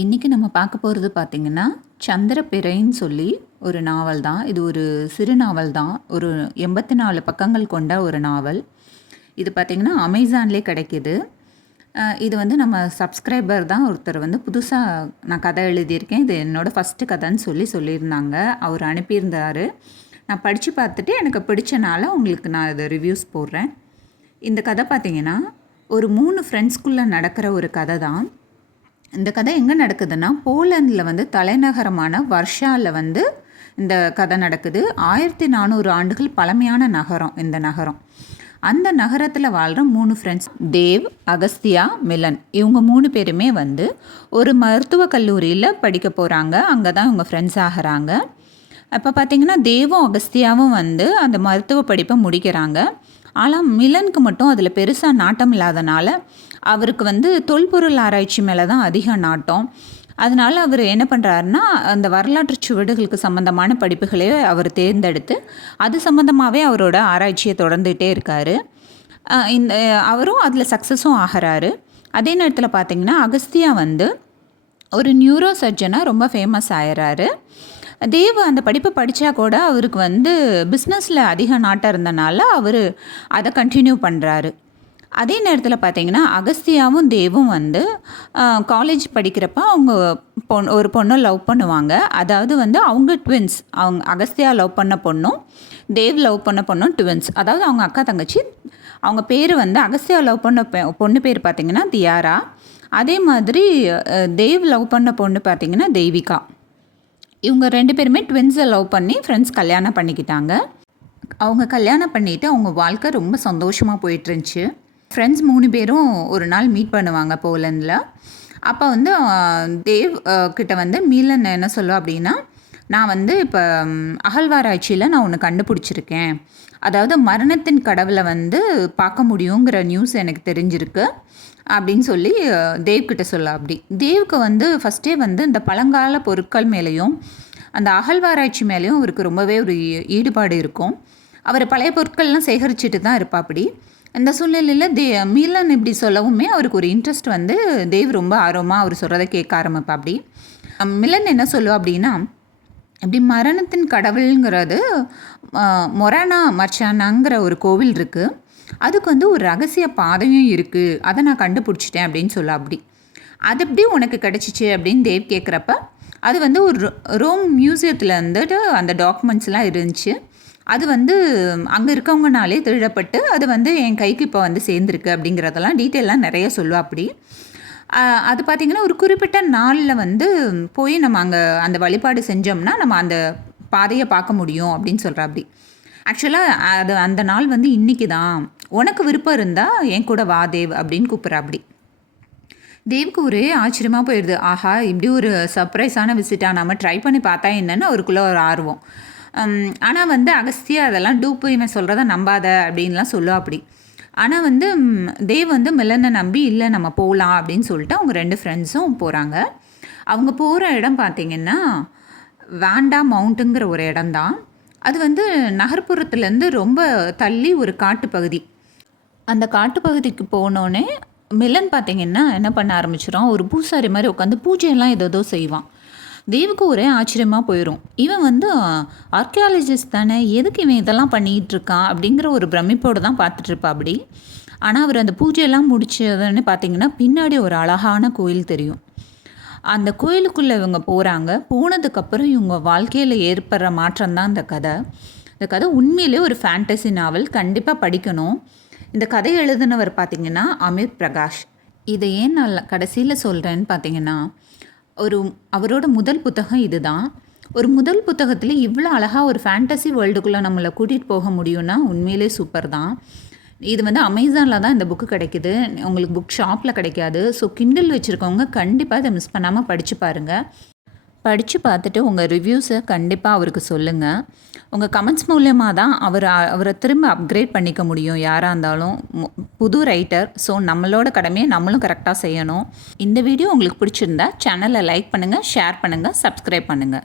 இன்றைக்கி நம்ம பார்க்க போகிறது பார்த்திங்கன்னா சந்திரப்பிறைன்னு சொல்லி ஒரு நாவல் தான். இது ஒரு சிறு நாவல் தான். ஒரு எண்பத்தி நாலு பக்கங்கள் கொண்ட ஒரு நாவல். இது பார்த்திங்கன்னா அமேசான்லேயே கிடைக்கிது. இது வந்து நம்ம சப்ஸ்கிரைபர் தான். ஒருத்தர் வந்து புதுசாக நான் கதை எழுதியிருக்கேன். இது என்னோடய ஃபஸ்ட்டு கதைன்னு சொல்லி சொல்லியிருந்தாங்க. அவர் அனுப்பியிருந்தார். நான் படித்து பார்த்துட்டு எனக்கு பிடிச்சனால உங்களுக்கு நான் இதை ரிவ்யூஸ் போடுறேன். இந்த கதை பார்த்திங்கன்னா ஒரு மூணு ஃப்ரெண்ட்ஸ்குள்ளே நடக்கிற ஒரு கதை தான். இந்த கதை எங்கே நடக்குதுன்னா போலந்தில் வந்து தலைநகரமான வர்ஷாவில் வந்து இந்த கதை நடக்குது. ஆயிரத்தி நானூறு ஆண்டுகள் பழமையான நகரம் இந்த நகரம். அந்த நகரத்தில் வாழ்கிற மூணு ஃப்ரெண்ட்ஸ் தேவ் அகஸ்தியா மிலன். இவங்க மூணு பேருமே வந்து ஒரு மருத்துவக் கல்லூரியில் படிக்க போகிறாங்க அங்கே தான் இவங்க ஃப்ரெண்ட்ஸ் ஆகிறாங்க. அப்போ பார்த்தீங்கன்னா தேவும் அகஸ்தியாவும் வந்து அந்த மருத்துவ படிப்பை முடிக்கிறாங்க. ஆனால் மிலனுக்கு மட்டும் அதில் பெருசாக நாட்டம் இல்லாதனால அவருக்கு வந்து தொல்பொருள் ஆராய்ச்சி மேலே தான் அதிக நாட்டம். அதனால் அவர் என்ன பண்ணுறாருன்னா அந்த வரலாற்று சுவடுகளுக்கு சம்மந்தமான படிப்புகளே அவர் தேர்ந்தெடுத்து அது சம்மந்தமாகவே அவரோட ஆராய்ச்சியை தொடர்ந்துகிட்டே இருக்கார். இந்த அவரும் அதில் சக்ஸஸும் ஆகிறாரு. அதே நேரத்தில் பார்த்தீங்கன்னா அகஸ்தியா வந்து ஒரு நியூரோ சர்ஜனாக ரொம்ப ஃபேமஸ் ஆயிடுறாரு தேவ் அந்த படிப்பை படித்தா கூட அவருக்கு வந்து பிஸ்னஸில் அதிக நாட்டம் இருந்தனால அவர் அதை கண்டினியூ பண்ணுறாரு அதே நேரத்தில் பார்த்தீங்கன்னா அகஸ்தியாவும் தேவும் வந்து காலேஜ் படிக்கிறப்ப அவங்க பொண் ஒரு பொண்ணை லவ் பண்ணுவாங்க. அதாவது வந்து அவங்க ட்வின்ஸ் அவங்க அகஸ்தியா லவ் பண்ண பொண்ணும் தேவ் லவ் பண்ண பொண்ணும் ட்வின்ஸ் அதாவது அவங்க அக்கா தங்கச்சி அவங்க பேர் வந்து அகஸ்தியா லவ் பண்ண பெ- பொண்ணு பேர் பார்த்தீங்கன்னா தியாரா. அதே மாதிரி தேவ் லவ் பண்ண பொண்ணு பார்த்தீங்கன்னா தெய்விகா இவங்க ரெண்டு பேருமே ட்வின்ஸை லவ் பண்ணி ஃப்ரெண்ட்ஸ் கல்யாணம் பண்ணிக்கிட்டாங்க. அவங்க கல்யாணம் பண்ணிவிட்டு அவங்க வாழ்க்கை ரொம்ப சந்தோஷமாக போயிட்டுருந்துச்சு. ஃப்ரெண்ட்ஸ் மூணு பேரும் ஒரு நாள் மீட் பண்ணுவாங்க போலண்டில் அப்போ வந்து தேவ் கிட்ட வந்து மீலன் என்ன சொல்லும் அப்படின்னா நான் வந்து இப்போ அகழ்வாராய்ச்சியில் நான் ஒன்று கண்டுபிடிச்சிருக்கேன். அதாவது மரணத்தின் கடவுளை வந்து பார்க்க முடியுங்கிற நியூஸ் எனக்கு தெரிஞ்சிருக்கு. அப்படின்னு சொல்லி தேவ்கிட்ட தேவ் சொல்ல அப்படி. தேவுக்கு வந்து ஃபஸ்ட்டே வந்து இந்த பழங்கால பொருட்கள் மேலேயும் அந்த அகழ்வாராய்ச்சி மேலேயும் அவருக்கு ரொம்பவே ஒரு ஈ- ஈடுபாடு இருக்கும். அவர் பழைய பொருட்கள்லாம் சேகரிச்சுட்டு தான் இருப்பா அப்படி இந்த சூழ்நிலையில் தே மீலன் இப்படி சொல்லவுமே அவருக்கு ஒரு இன்ட்ரெஸ்ட் வந்து தேவ் ரொம்ப ஆர்வமாக அவர் சொல்கிறத கேட்க ஆரம்பிப்பா அப்படி மிலன் என்ன சொல்லுவா அப்படின்னா இப்படி மரணத்தின் கடவுளுங்கிறது மொரானா மர்ச்சானாங்கிற ஒரு கோவில் இருக்குது அதுக்கு வந்து ஒரு ரகசிய பாதையும் இருக்குது அதை நான் கண்டுபிடிச்சிட்டேன் அப்படின்னு சொல்ல அப்படி. அது எப்படி உனக்கு கிடச்சிச்சு அப்படின்னு தேவ் கேட்குறப்ப அது வந்து ஒரு ரோ- ரோம் மியூசியத்தில் வந்துட்டு அந்த டாக்குமெண்ட்ஸ்லாம் இருந்துச்சு. அது வந்து அங்கே இருக்கவங்கனாலே திருடப்பட்டு அது வந்து என் கைக்கு இப்போ வந்து சேர்ந்துருக்கு அப்படிங்கிறதெல்லாம் டீட்டெயிலாம் நிறைய சொல்லுவா அப்படி. அது பார்த்திங்கன்னா ஒரு குறிப்பிட்ட நாளில் வந்து போய் நம்ம அங்கே அந்த வழிபாடு செஞ்சோம்னா நம்ம அந்த பாதையை பார்க்க முடியும் அப்படின்னு சொல்கிறா அப்படி ஆக்சுவலாக அது அந்த நாள் வந்து இன்றைக்கி தான் உனக்கு விருப்பம் இருந்தால் என் கூட வா தேவ் அப்படின்னு கூப்பிட்றா அப்படி தேவுக்கு ஒரே ஆச்சரியமாக போயிடுது ஆஹா இப்படி ஒரு சர்ப்ரைஸான விசிட்டாக நம்ம ட்ரை பண்ணி பார்த்தா என்னென்னு அவருக்குள்ளே ஒரு ஆர்வம். ஆனால் வந்து அகஸ்தியா அதெல்லாம் டூப்பு இவன் சொல்கிறத நம்பாத அப்படின்லாம் சொல்லுவா அப்படி ஆனால் வந்து தேவ் வந்து மில்லனை நம்பி இல்லை நம்ம போகலாம் அப்படின்னு சொல்லிட்டு அவங்க ரெண்டு ஃப்ரெண்ட்ஸும் போகிறாங்க அவங்க போகிற இடம் பார்த்திங்கன்னா வேண்டா மவுண்ட்டுங்கிற ஒரு இடம்தான். அது வந்து நகர்ப்புறத்துலேருந்து ரொம்ப தள்ளி ஒரு காட்டுப்பகுதி அந்த காட்டுப்பகுதிக்கு போனோடனே மிலன் பார்த்திங்கன்னா என்ன பண்ண ஆரம்பிச்சிடும் ஒரு பூசாரி மாதிரி உட்காந்து பூஜையெல்லாம் ஏதோ செய்வான். தேவுக்கு ஒரே ஆச்சரியமாக போயிடும் இவன் வந்து ஆர்கியாலஜிஸ்ட் தானே எதுக்கு இவன் இதெல்லாம் பண்ணிகிட்டு இருக்கான் அப்படிங்கிற ஒரு பிரமிப்போடு தான் பார்த்துட்ருப்பா அப்படி ஆனால் அவர் அந்த பூஜையெல்லாம் முடிச்சதுன்னு பார்த்தீங்கன்னா பின்னாடி ஒரு அழகான கோயில் தெரியும். அந்த கோயிலுக்குள்ளே இவங்க போகிறாங்க போனதுக்கப்புறம் இவங்க வாழ்க்கையில் ஏற்படுற மாற்றம் தான் இந்த கதை. இந்த கதை உண்மையிலே ஒரு ஃபேண்டசி நாவல் கண்டிப்பாக படிக்கணும். இந்த கதை எழுதினவர் பார்த்தீங்கன்னா அமித் பிரகாஷ். இதை ஏன் நான் கடைசியில் சொல்கிறேன்னு பார்த்தீங்கன்னா ஒரு அவரோட முதல் புத்தகம் இதுதான். ஒரு முதல் புத்தகத்தில் இவ்வளோ அழகாக ஒரு ஃபேண்டசி வேர்ல்டுக்குள்ளே நம்மளை கூட்டிகிட்டு போக முடியும்னா உண்மையிலே சூப்பர் தான். இது வந்து அமேசானில் தான் இந்த புக்கு கிடைக்குது. உங்களுக்கு புக் ஷாப்பில் கிடைக்காது. ஸோ கிண்டில் வச்சுருக்கவங்க கண்டிப்பாக இதை மிஸ் பண்ணாமல் படித்து பாருங்கள் படித்து பார்த்துட்டு உங்கள் ரிவ்யூஸை கண்டிப்பாக அவருக்கு சொல்லுங்கள் உங்கள் கமெண்ட்ஸ் மூலியமாக தான் அவர் அவரை திரும்ப அப்கிரேட் பண்ணிக்க முடியும். யாராக இருந்தாலும் மு- புது ரைட்டர் ஸோ நம்மளோட கடமையை நம்மளும் கரெக்டாக செய்யணும். இந்த வீடியோ உங்களுக்கு பிடிச்சிருந்தா சேனலை லைக் பண்ணுங்கள் ஷேர் பண்ணுங்கள் சப்ஸ்கிரைப் பண்ணுங்கள்